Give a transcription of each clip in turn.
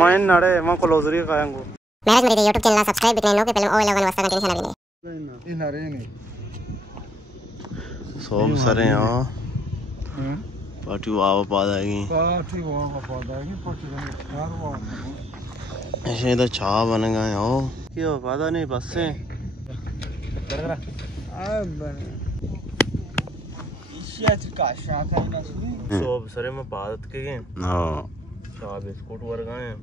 main nade ma kolozuri kayangu marriage मेरे YouTube channel subscribe बिकने no के पहले ओ लगन वास्ता टेंशन अभी नहीं इन हरे नहीं सोम सरे हां पार्टी वाव पादागी पार्टी यार वो ऐसे तो चा बन गए हो क्यों पता नहीं बस से सोम सरे में बात के हां चा बिस्कुट वर्गा है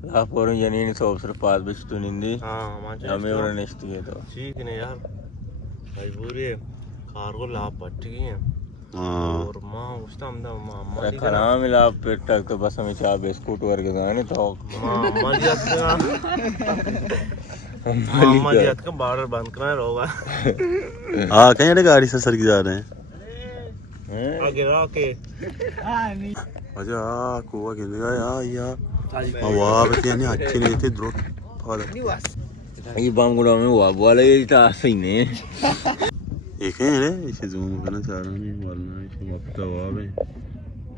Laporin janini sobsur paas bistu nindi. हाँ हमें और नेक्स्ट ये तो ठीक है यार भाई पूरे कार को लाभ पट्टी की है और माँ उस टाइम दा माँ खाना मिला पेट तक तो बस हमें चाय बिस्कुट वर्ग गाने तो माँ मर्याद का बॉर्डर बंद करना होगा हाँ कहीं ना गाड़ी से सर की जा रहे हैं आगे राके अच्छा कुआ किधर या वाह बेटे यानी अच्छे नहीं थे द्रोह फादर ये बाम गुड़ा में वाह वाला ये तो सही नहीं एक है रे इसे जूम करना चाह रहा हूँ वरना इसे वापस वाह बे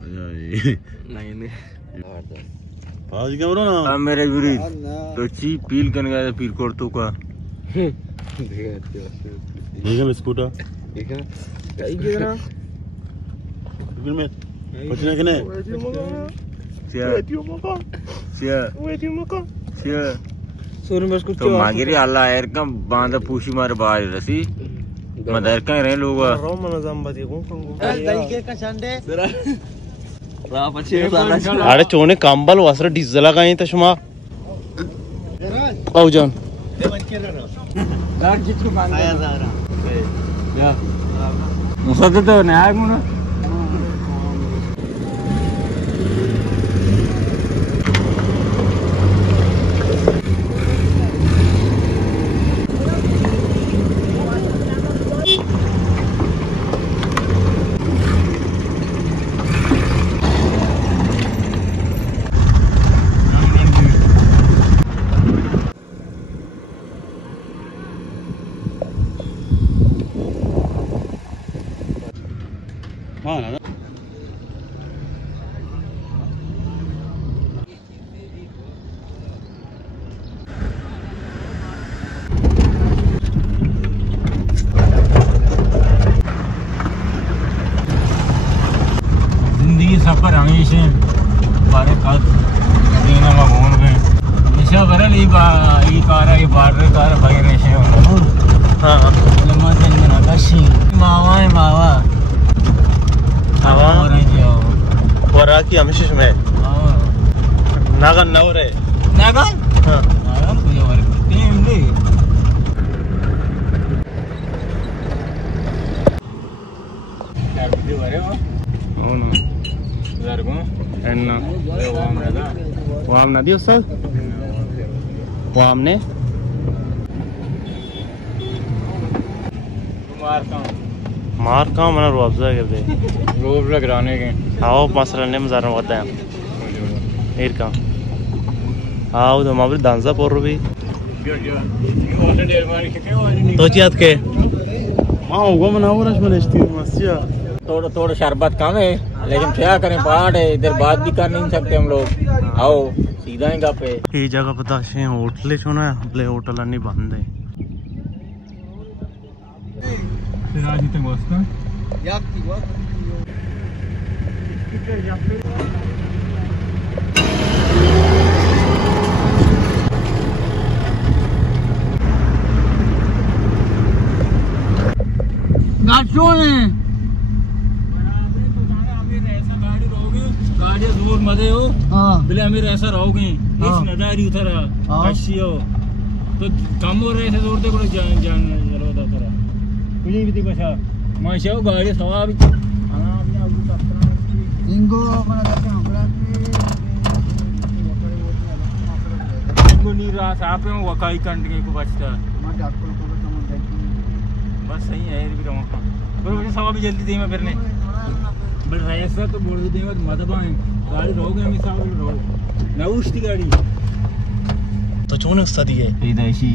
अच्छा ये नहीं आज क्या बोलो ना मेरे गुरी तो ची पील करने गया पील कोर तो का ठीक है बिस्कुट ठीक है क्या किधर फिर मैं बचने के नहीं तो मागिरी अल्लाह एर का बांधा पूछी मार बाहर रसी मदर का रहे लोग अरे चोने कंबल वस्त्र डीजल का तशमा पाऊजान मुसद्दे तो नया मुना सफर हमेशा बारे का देना में घूम गए हमेशा बरल ये कार ये बार्डर कार वगैरह से हां लम्मा दिन में आकाशी मावा है मावा और है जो वरा की हमेशा में हां नागन नवरे नागन हां नागन को जो वर टीम दे यार वीडियो वरे हो ना वाम नदी उस्ताद वाम ने मार का मैंने रुआवजा कर दे रोब लगाने के आओ मसला ने मजार में होता है एर का आओ तो माबरी दांसा पोर भी तो चियात के मां होगा मना वो रश मनस्ती मस्तिया थोड़ा शरबत कम है लेकिन क्या करें पहाड़ है इधर बात भी कर नहीं सकते हम लोग आओ सीधा ही पे ये जगह पता है होटल चुना है अपने होटल अन्नी बंद है फिर आज इतने मस्त है गाड़ियों ने दूर मजे हो बिले अमीर ऐसा रहोगे इस नजारी उतरा कशी हो तो कम हो रहे थे दूर तक जान जान चलो था तेरा कुछ भी बचा माशा गाड़ी सवा भी खाना अपने आप इनको अपना करके हमला इनको नहीं रहा साहब में वकाई कंट के को बचता बस सही है ये भी तो पर मुझे सवा भी जल्दी दे मैं फिरने बट ऐसा तो बोल देते हैं मदबा है गाड़ी रहोगे हम हिसाब से रहो ना उठती गाड़ी तो चोने उस्तादी है इधैशी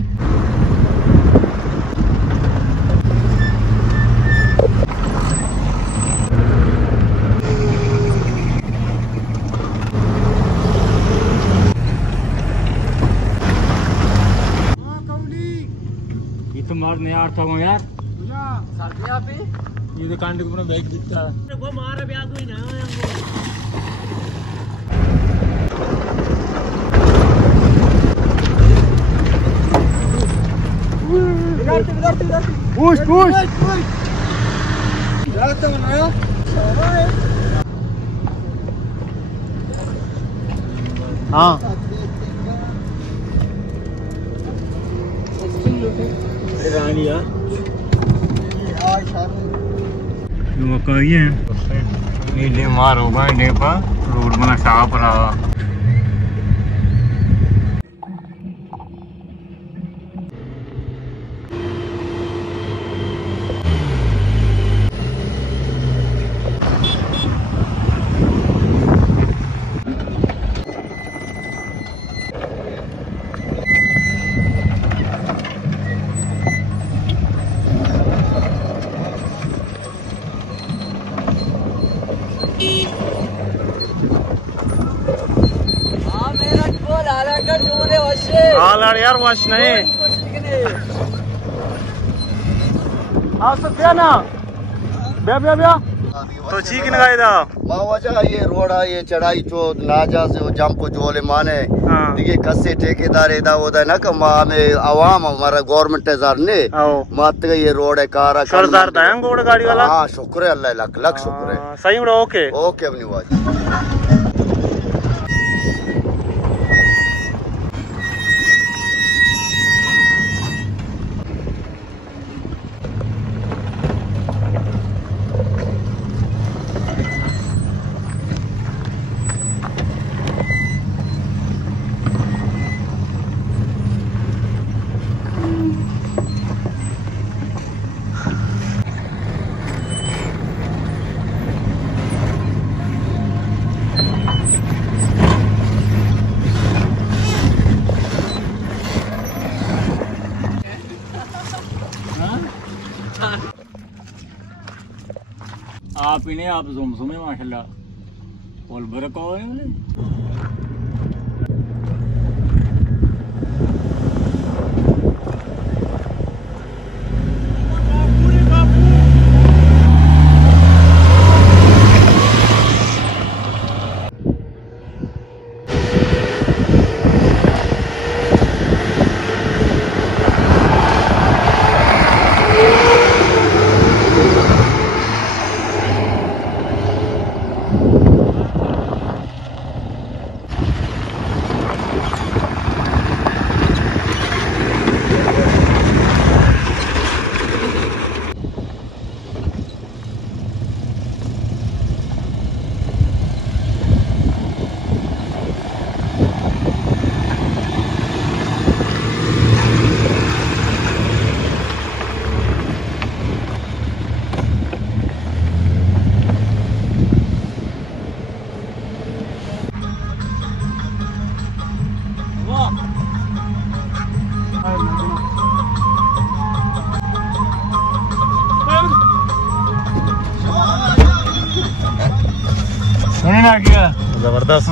तो मारने यार था वो यार साथी आप ये तो कांड को बैग दिखता है वो मार ब्याह कोई ना पुश जाते हो ना हाँ रानी यार मकाई है नीले मार होगा इंडे पर रोड बना साफ रहा हाँ यार वाश नहीं हाँ सत्या ना ब्या तो चीक लगाए था वजह ये रोड है ये चढ़ाई तो लाजा से वो जंप जोले माने दिखे कस्से ठेकेदार इदा होता है ना कि में आवाम हमारा गवर्नमेंट हजार ने मात्र ये रोड है कार सरदार दायंग गोड़ गाड़ी वाला हाँ शुक्र है अल्लाह लख लख शुक्र है सही उड़ा ओके अपनी बात आप इन्हें आप सुमे माशाल्लाह बोल बरक हो जबरदस्त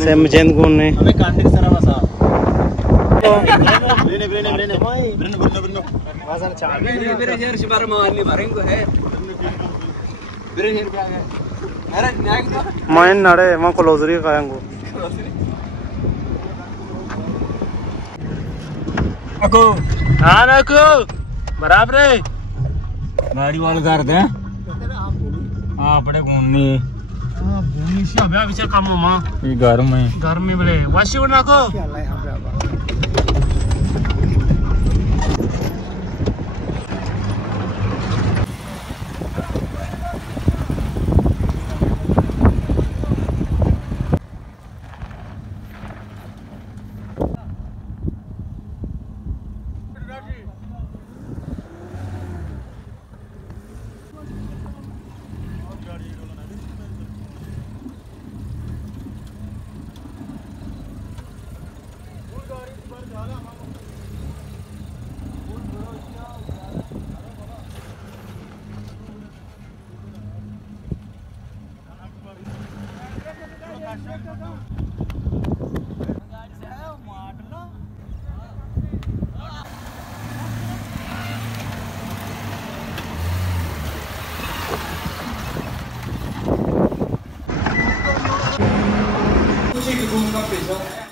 से मजेंद गुण ने हमें कांटे सरा बसा ब्रेने वासन चाल ब्रेने हेर शिबार मारनी भरेंगे है ब्रेने हेर क्या है अरे नायक तो माइन नड़े वहां क्लोजरी खाएंगे अको हां रखो बराबर है गाड़ी वाले कर दे हाँ बड़े घूमने भूमि से अबे विचार काम मामा ये गर्म है गर्मी बोले वाशी उड़ा को Você que como capitão.